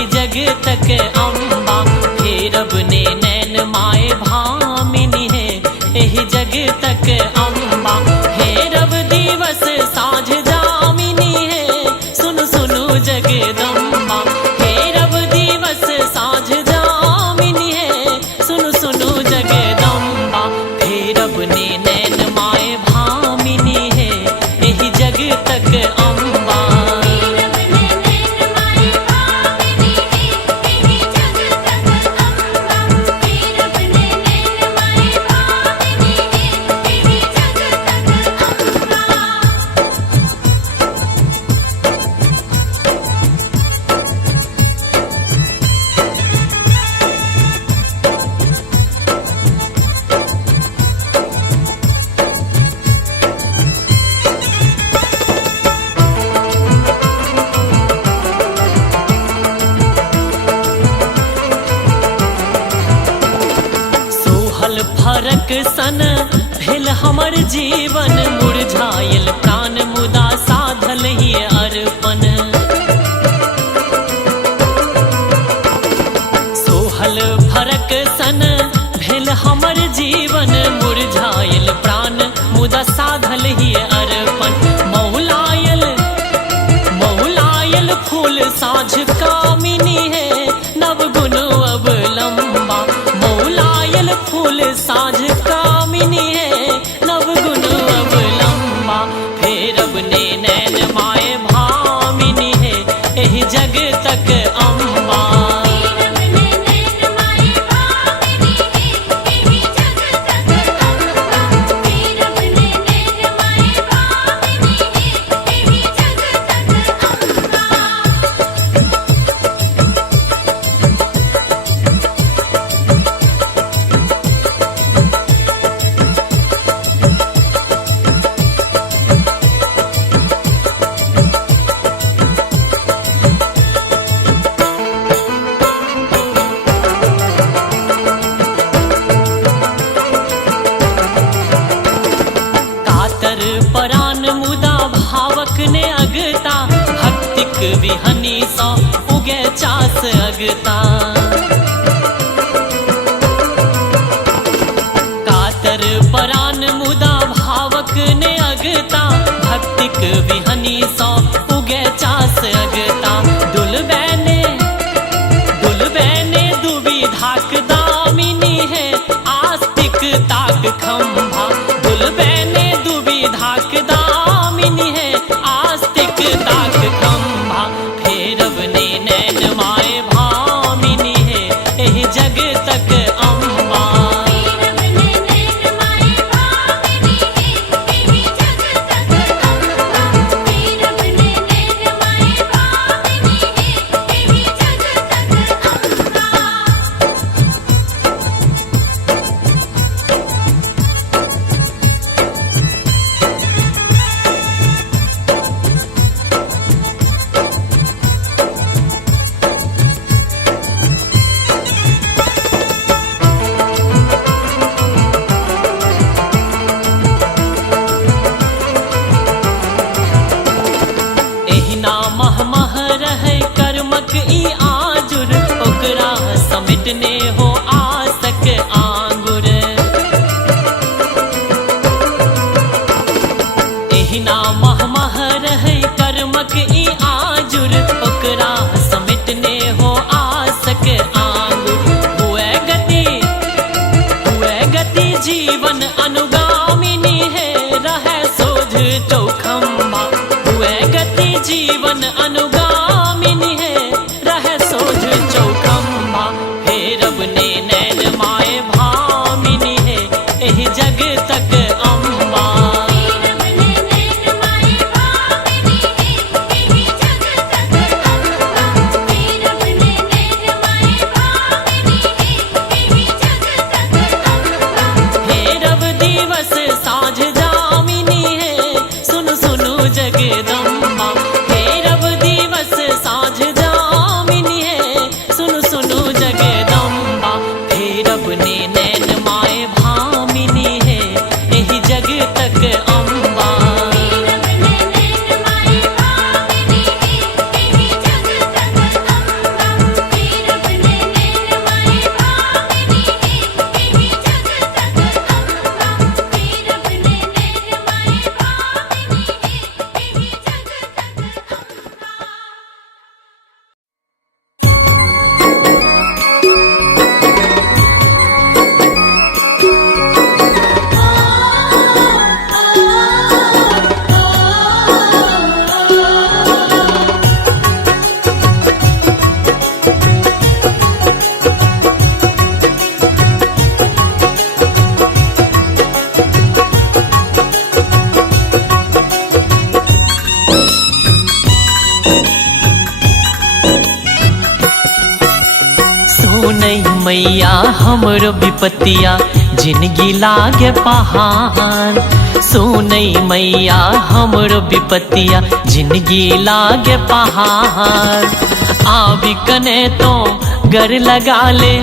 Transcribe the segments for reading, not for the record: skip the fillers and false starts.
एहि जग तक अम्बा फेरब ने नैन माए भामिनी है एहि जग तक अम्बा फेरब दिवस साँझ जामिनी है सुनु सुनु जगदम्बा फेरब दिवस साँझ जामिनी है सुनु सुनु जगदम्बा फेरब ने नैन माए भामिनी है एहि जग तक अम्बा फरक सन भेल हमर जीवन मुरझायल प्राण मुदा साधल ही अर्पण सोहल फरक सन भेल हमर जीवन मुरझायल प्राण मुदा साधल ही अर्पण मौलायल मौलायल फूल साँझ कामिनी है नवगुण अवलंबा मौलायल फूल साँझ कामिनी है नवगुण अवलंबा फेरब ने नैन माए भामिनी है एहि जग तक अम्बा परान मुदा भावक ने अगता भक्तिक विहनी सा उगे चास अगता कातर परान मुदा भावक ने अगता भक्तिक विहनी सा उगे चास अगता दुलबैने दुविधाक दामिनी है आस्तिक ताक खंभा दुलबैने धाक दामिनी है आस्तिक ताक खंभा फेरब ने नैन माए भामिनी है एहि जग तक अम्बा फेरब ने सुनई मैया हमरो विपतिया जिंदगी लागे पहाड़। सुनई मैया हमरो विपतिया जिंदगी लागे पहाड़। आवी कने तो गर लगा ले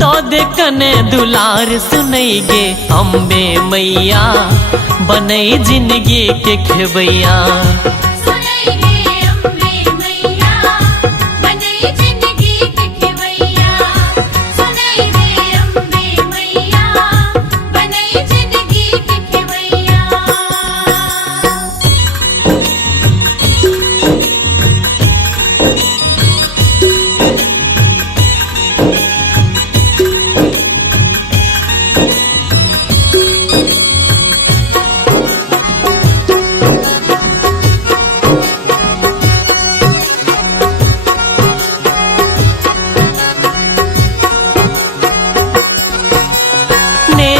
दो दे कने दुलार। सुनई गे अम्बे मैया बनई जिंदगी के खेवैया।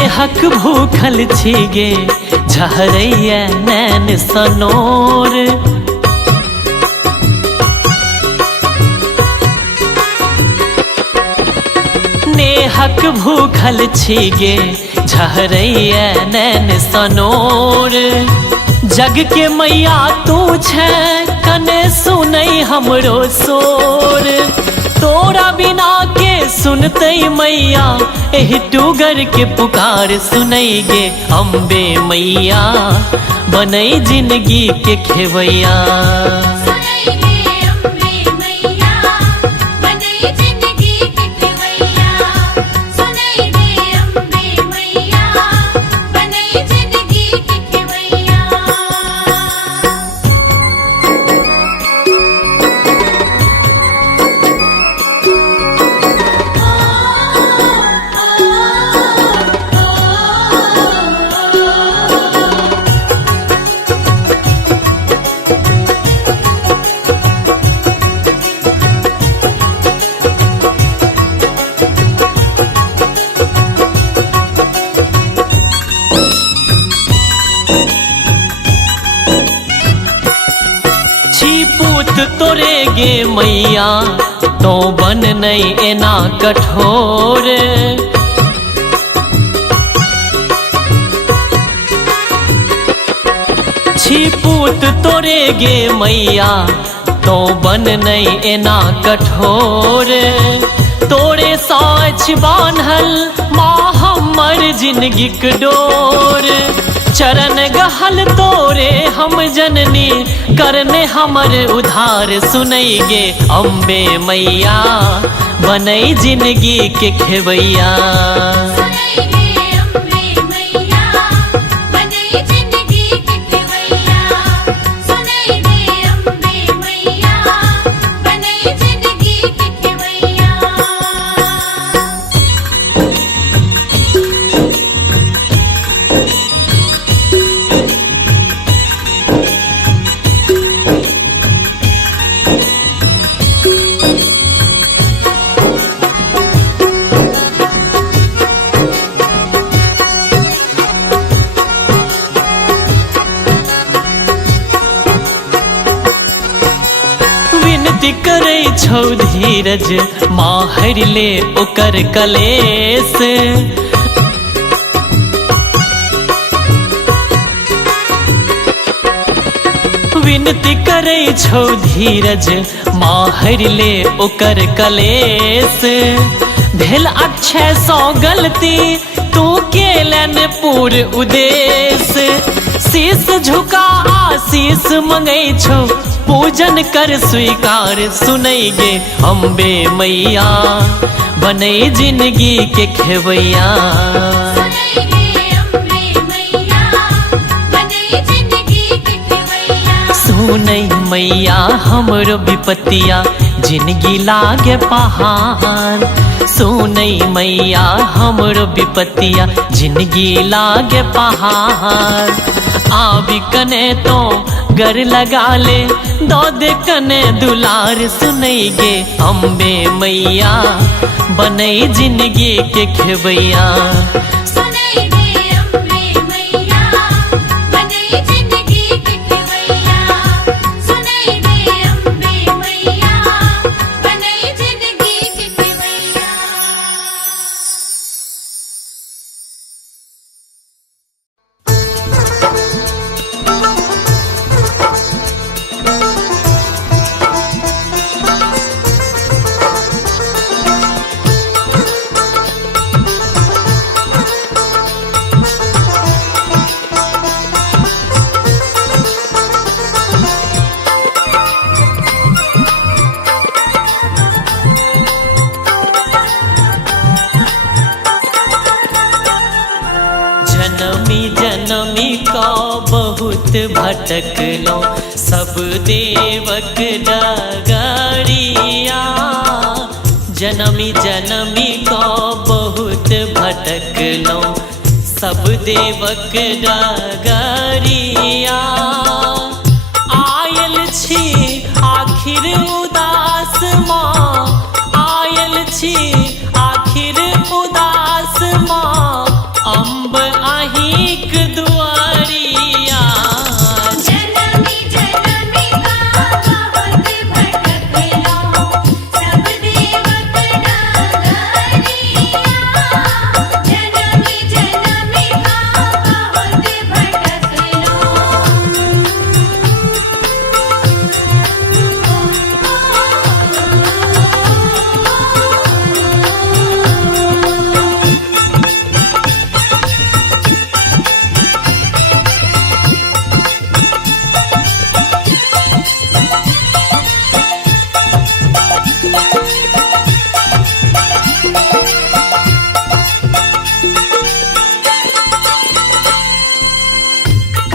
हक भूखल छिगे झरैया नैन सनोर। नेहक भूखल छिगे झरैया नैन सनोर। जग के मैया तू छे कने सुनई हमरो सोर। तोरा बिना के सुनते मैया एही टूगर के पुकार। सुनई गे अम्बे मैया बनई जिंदगी के खेवैया। पूत तोरे गे मैया तो बन नहीं एना कठोर। छिपूत तोरे गे मैया तो बन नहीं एना कठोर। तोरे साँच बान्हल माँ हमर जिंदगी के डोर। चरण गहल तोरे हम जननी करने हमर उधार। सुनई गे अम्बे मैया बनई जिंदगी के खेवैया। विनती करे छौ धीरज माँ हरि ले ओकर कलेस। विनती करे छौ धीरज माँ हरि ले ओकर कलेस। भेल 600 गलती तू केलन पूर उद्देश्य। शीश झुका आशीष मंगई छौ पूजन कर स्वीकार। सुनई गे अम्बे मैया बनई जिंदगी के खेवैया। सुनई मैया हमरो विपतिया जिंदगी लागे पहाड़। सुनई मैया हमरो विपतिया जिंदगी लागे पहाड़। आवी कने तो गर लगा ले दो दे कने दुलार। सुनई गे अम्बे मैया बनई जिंदगी के खेवैया। भटकलो सब देवक डगरिया। जनमी जनमी को बहुत भटकलो सब देवक डगरिया। आयल छी आखिर उदास माँ, आयल छी आखिर उदास माँ, अम्ब अहिक दुआरिया। जनमी जनमी का बहुत भटकलो सब देवक डगरिया। जनमी जनमी का बहुत भटकलो।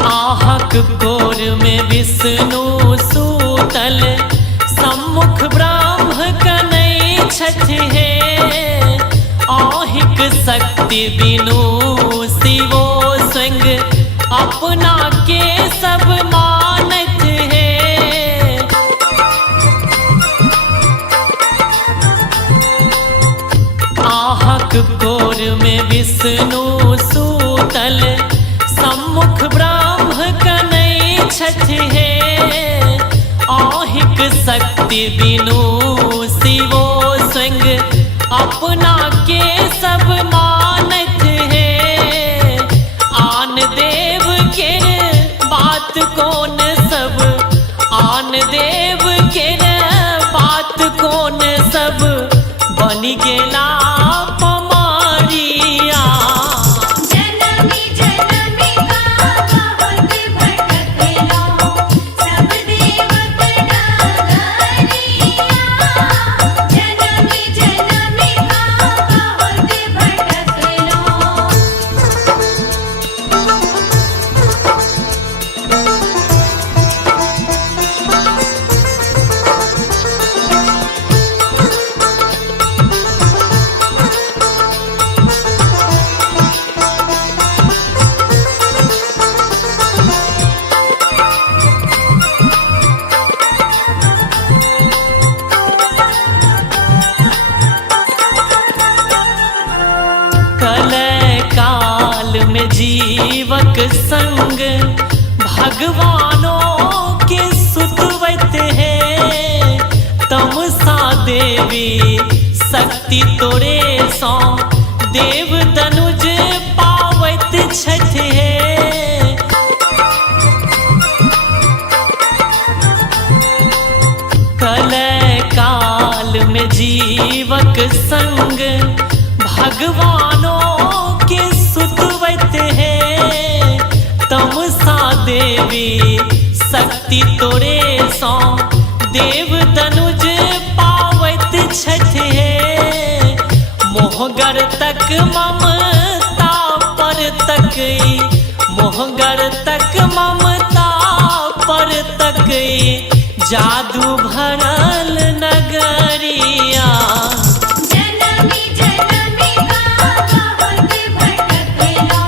आहक कोर में विष्णु सूतल, सम्मुख ब्रह्म कनै छथि हे। आहिक शक्ति बिनु शिवो संग, अपना के सब मानत है। आहक कोर में विष्णु सूतल, सम्मुख ब्रह्म कनै छथि हे। आहिक शक्ति बिनु शिवो संग, अपना के सब मानत है। आन देव के बात कौन सब, आन देव के बात कौन सब, बनि गेला पमारिया। जनमी जनमी का बहुत भटकलो सब देवक डगरिया। जनमी जनमी का बहुत भटकलो। कलय काल में जीवक संग, भगवानों के सुतवत है। तमसा देवी शक्ति तोरे सौ, देव तनुज पावत छथि हे। कलय काल में जीवक संग, भगवानों के सुतवत है। तमसा देवी शक्ति तोरे सौ, देव तनुज पावत छथि हे। मोहगर तक ममता पर तक, मोहगर तक ममता पर तक, जादू भरल नगरिया। जनमी जनमी का बहुत भटकलो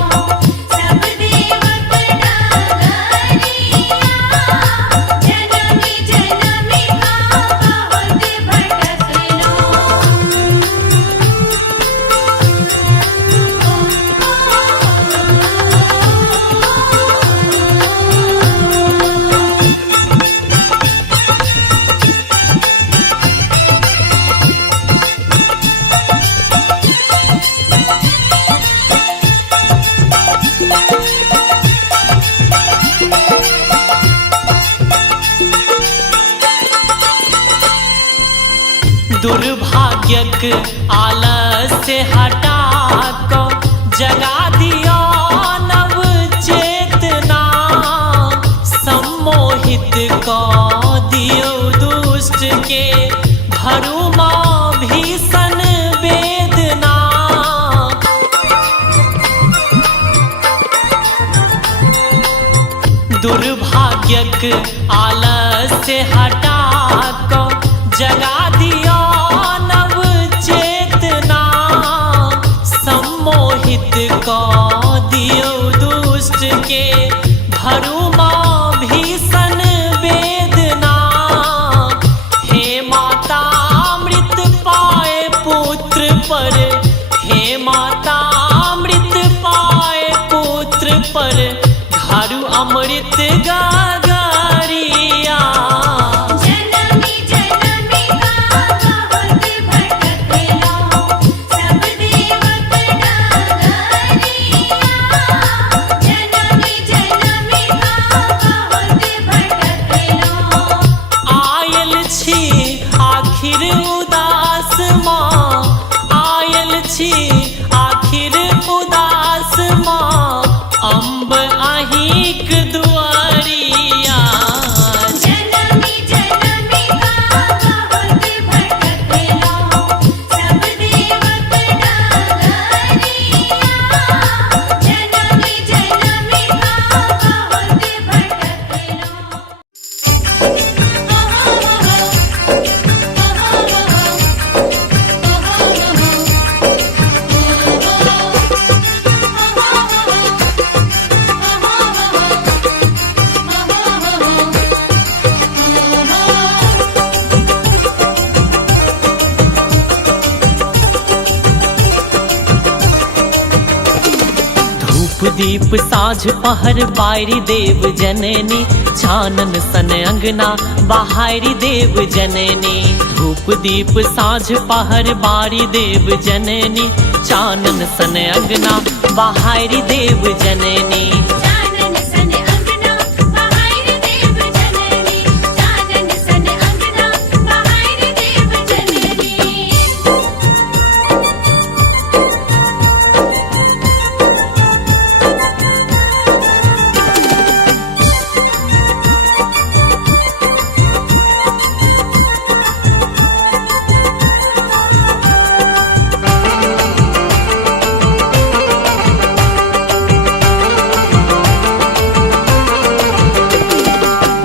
सब देवक डगरिया। जनमी जनमी का बहुत भटकलो। दुर्भाग्यक आलस्य हटा को, जगा दिया नव चेतना। सम्मोहित को दियो दुष्ट के, भरू माँ भीषण वेदना। दुर्भाग्यक भाग्यक आलस्य हटा को जगा दिया नव चेतना, सम्मोहित को दियो दुष्ट के भरू माँ भीषण वेदना। हे माता अमृत पाए पुत्र पर, हे माता अमृत पाए पुत्र पर, घारू अमृत गागरिया। जननी जननी का बहुत भटकलो, सब देवक नगरिया। जननी जननी का बहुत भटकलो। आयल छी आखिर उदास माँ, आयल छी आखिर उदास माँ, अम्ब अहिक दुआरिया। जननी जननी का बहुत भटकलो, सब देवक नगरिया। जननी जननी का बहुत भटकलो। धूप दीप साँझ पहर बारी देव जननी, छानन सन अंगना बहारी देव जननी। धूप दीप साँझ पहर बारी देव जननी, चानन सन अंगना बहारी देव जननी। चानन सन अंगना बहार देव जननी, चानन सन अंगना बहार देव जननी।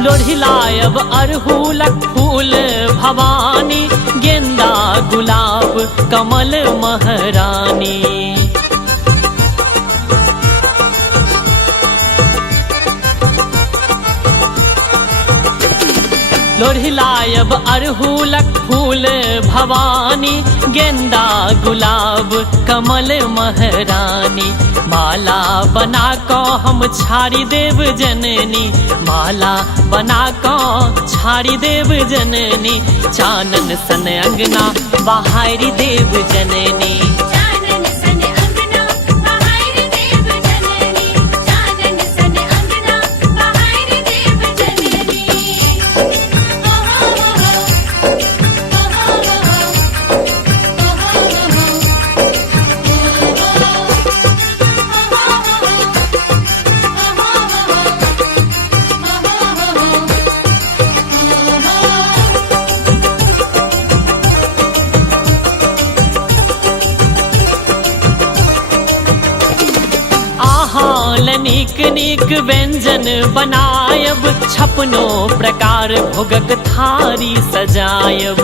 लोढ़िलायब अरहुलक फूल भवानी, गेंदा गुलाब कमल महारानी। लोढ़िलायब अरहुलक फूल भवानी, गेंदा गुलाब कमल महारानी। माला बना को हम छाड़ी देव जननी, माला बना को छाड़ी देव जननी, चानन सन अंगना बहारी देव जननी। चानन सन अंगना बहार देव जननी, चानन सन अंगना बहार देव जननी। आहाल नीक नीक व्यंजन बनायब, छपनो प्रकार भोगक थारी सजायब।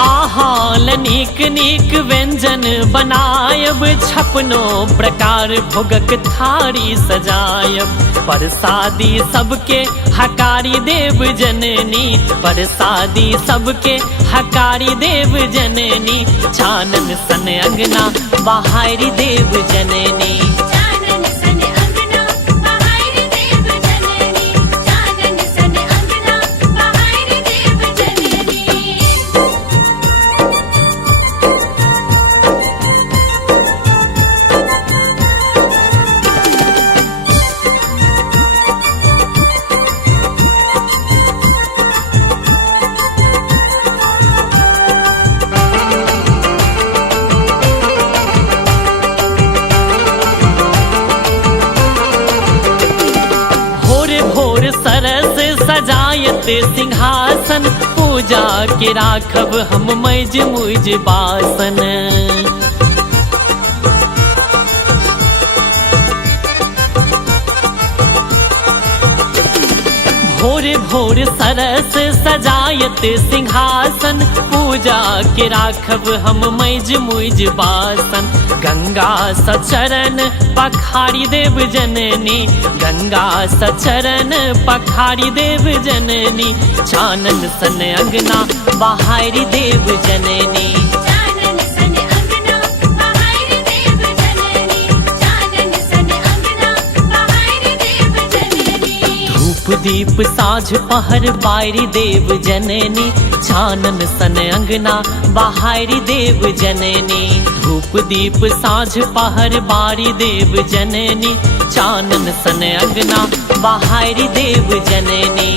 आहाल नीक नीक व्यंजन बनायब, छपनो प्रकार भोगक थारी सजायब। परसादी सबके हकारी देव जननी, परसादी सबके हकारी देव जननी, चानन सन अंगना बहारी देव जननी। चानन सन अंगना बहार देव जननी, चानन सन अंगना बहार देव जननी। सजायत सिंहासन, पूजा के राखब हम मैज मुझ बासन। भोर भोर सरस सजायत सिंहासन, पूजा के राखब हम मैज मुइज बासन। गंगा सचरण पखारी देव जननी, गंगा सचरण पखारी देव जननी, चानन सन अंगना बहारी देव जननी। चानन सन अंगना बहार देव जननी, चानन सन अंगना बहार देव जननी। धूप दीप साँझ पहर बारी देव जननी, चानन सन अंगना बहारी देव जननी। धूप दीप साँझ पहर बारी देव जननी, चानन सन अंगना बहारी देव जननी।